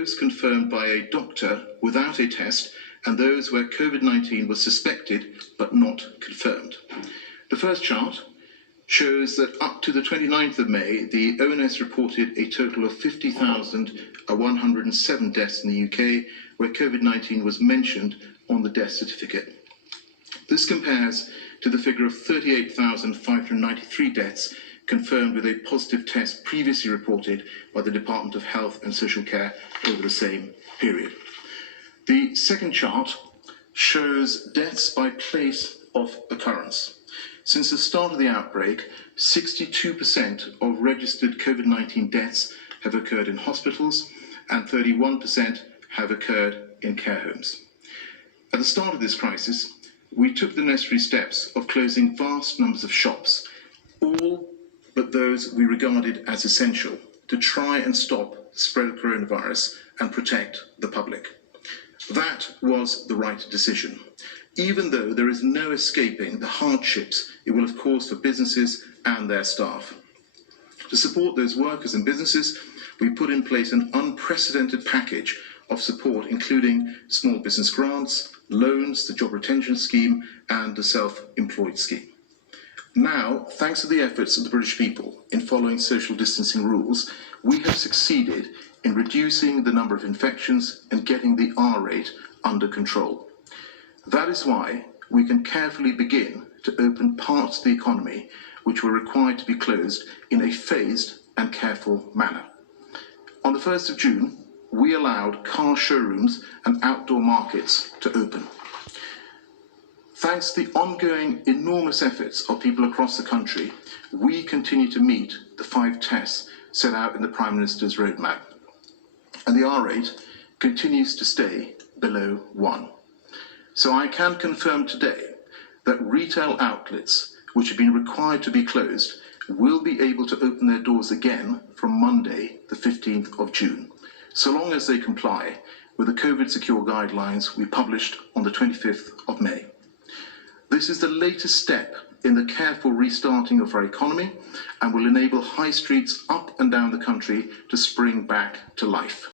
those confirmed by a doctor without a test and those where COVID-19 was suspected but not confirmed. The first chart shows that up to the 29th of May, the ONS reported a total of 50,107 deaths in the UK where COVID-19 was mentioned on the death certificate. This compares to the figure of 38,593 deaths confirmed with a positive test previously reported by the Department of Health and Social Care over the same period. The second chart shows deaths by place of occurrence. Since the start of the outbreak, 62% of registered COVID-19 deaths have occurred in hospitals and 31% have occurred in care homes. At the start of this crisis, we took the necessary steps of closing vast numbers of shops, all but those we regarded as essential, to try and stop the spread of coronavirus and protect the public. That was the right decision, even though there is no escaping the hardships it will have caused for businesses and their staff. To support those workers and businesses, we put in place an unprecedented package of support, including small business grants, loans, the job retention scheme, and the self-employed scheme. Now, thanks to the efforts of the British people in following social distancing rules, we have succeeded in reducing the number of infections and getting the R rate under control. That is why we can carefully begin to open parts of the economy which were required to be closed in a phased and careful manner. On the 1st of June, we allowed car showrooms and outdoor markets to open. Thanks to the ongoing enormous efforts of people across the country, we continue to meet the 5 tests set out in the Prime Minister's roadmap. And the R rate continues to stay below 1. So I can confirm today that retail outlets which have been required to be closed will be able to open their doors again from Monday, the 15th of June, so long as they comply with the COVID secure guidelines we published on the 25th of May. This is the latest step in the careful restarting of our economy and will enable high streets up and down the country to spring back to life.